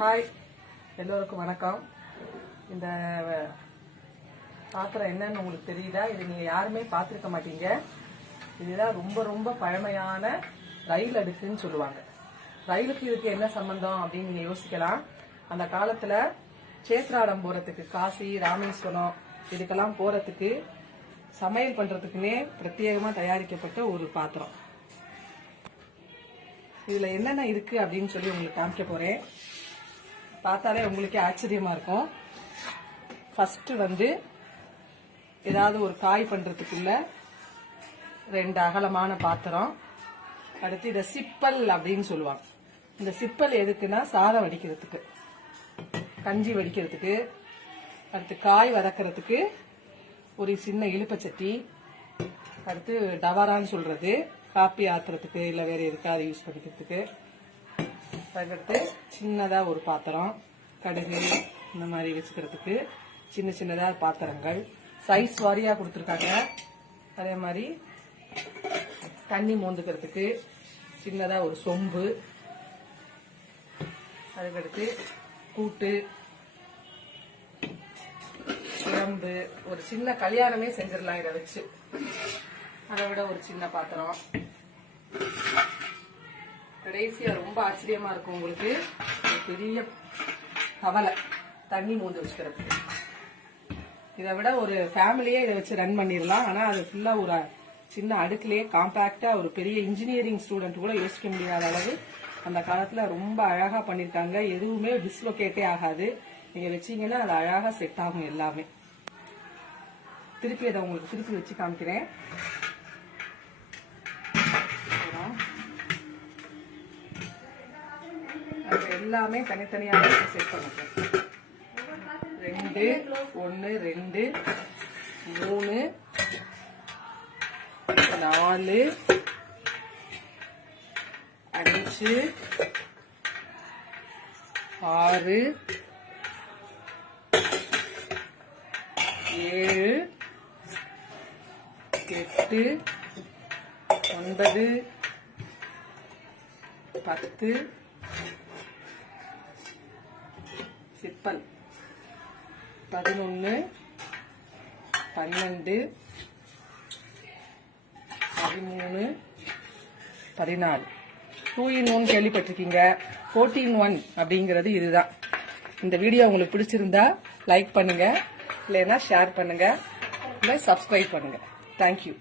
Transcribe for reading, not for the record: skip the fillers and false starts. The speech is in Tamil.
ஹாய், எல்லோருக்கும் வணக்கம். இந்த பாத்திரம் என்னன்னு உங்களுக்கு தெரியுதா? இது நீங்க யாருமே பார்த்திருக்க மாட்டீங்க. இதுதான் ரொம்ப ரொம்ப பழமையான ரயில் அடுக்குன்னு சொல்லுவாங்க. ரயிலுக்கு இதுக்கு என்ன சம்பந்தம் அப்படின்னு நீங்க யோசிக்கலாம். அந்த காலத்துல சேத்ராடம் போறதுக்கு, காசி ராமேஸ்வரம் இதுக்கெல்லாம் போறதுக்கு சமையல் பண்றதுக்குன்னே பிரத்யேகமா தயாரிக்கப்பட்ட ஒரு பாத்திரம். இதுல என்னென்ன இருக்கு அப்படின்னு சொல்லி உங்களுக்கு காமிக்க போறேன். பார்த்தாலே உங்களுக்கே ஆச்சரியமா இருக்கும். ஃபர்ஸ்ட் ஏதாவது ஒரு காய் பண்றதுக்குள்ள 2 அகலமான பாத்திரம். அடுத்து இத சிப்பல் அப்படின்னு சொல்லுவாங்க. இந்த சிப்பல் எதுக்குன்னா சாதம் வடிக்கிறதுக்கு, கஞ்சி வடிக்கிறதுக்கு, அடுத்து காய் வதக்கிறதுக்கு ஒரு சின்ன இழுப்பச்சட்டி, அடுத்து டவரான்னு சொல்றது காப்பி ஆத்துறதுக்கு இல்ல வேற எதுக்காவது யூஸ் பண்ணிக்கிறதுக்கு. அதுக்கடுத்து சின்னதா ஒரு பாத்திரம், கடுகு இந்த மாதிரி வச்சுக்கிறதுக்கு சின்ன சின்னதா பாத்திரங்கள் சைஸ் வாரியா கொடுத்துருக்காங்க. அதே மாதிரி தண்ணி மோந்துக்கிறதுக்கு சின்னதா ஒரு சொம்பு, அதுக்கடுத்து கூட்டு, குழம்பு, ஒரு சின்ன கல்யாணமே செஞ்சிடலாம் இதை வச்சு. அதை விட ஒரு சின்ன பாத்திரம். கடைசியா ரொம்ப ஆச்சரியமா இருக்கும் உங்களுக்கு, பெரிய கவலை தண்ணி மூந்து வச்சுக்கிறதுக்கு. இதை விட ஒரு ஃபேமிலியே இதை வச்சு ரன் பண்ணிடலாம். ஆனா அது ஃபுல்லா ஒரு சின்ன அடுக்குலயே காம்பாக்டா ஒரு பெரிய இன்ஜினியரிங் ஸ்டூடெண்ட் கூட யோசிக்க முடியாத அளவு அந்த காலத்துல ரொம்ப அழகா பண்ணிருக்காங்க. எதுவுமே டிஸ்லோகேட்டே ஆகாது. நீங்க வச்சீங்கன்னா அது அழகா செட் ஆகும் எல்லாமே. திருப்பி அதை உங்களுக்கு திருப்பி வச்சு காமிக்கிறேன். எல்லாமே தனித்தனியாக செட் பண்ணிக்கிறேன். 2 1 2 3 4 5 6 7 8 9 10 சிப்பல் 11 12 13 14. 2 in 1 கேள்விப்பட்டிருக்கீங்க. 14 in 1 அப்படிங்கிறது இதுதான். இந்த வீடியோ உங்களுக்கு பிடிச்சிருந்தா லைக் பண்ணுங்க, இல்லைன்னா ஷேர் பண்ணுங்க, இல்லை சப்ஸ்கிரைப் பண்ணுங்க. தேங்க்யூ.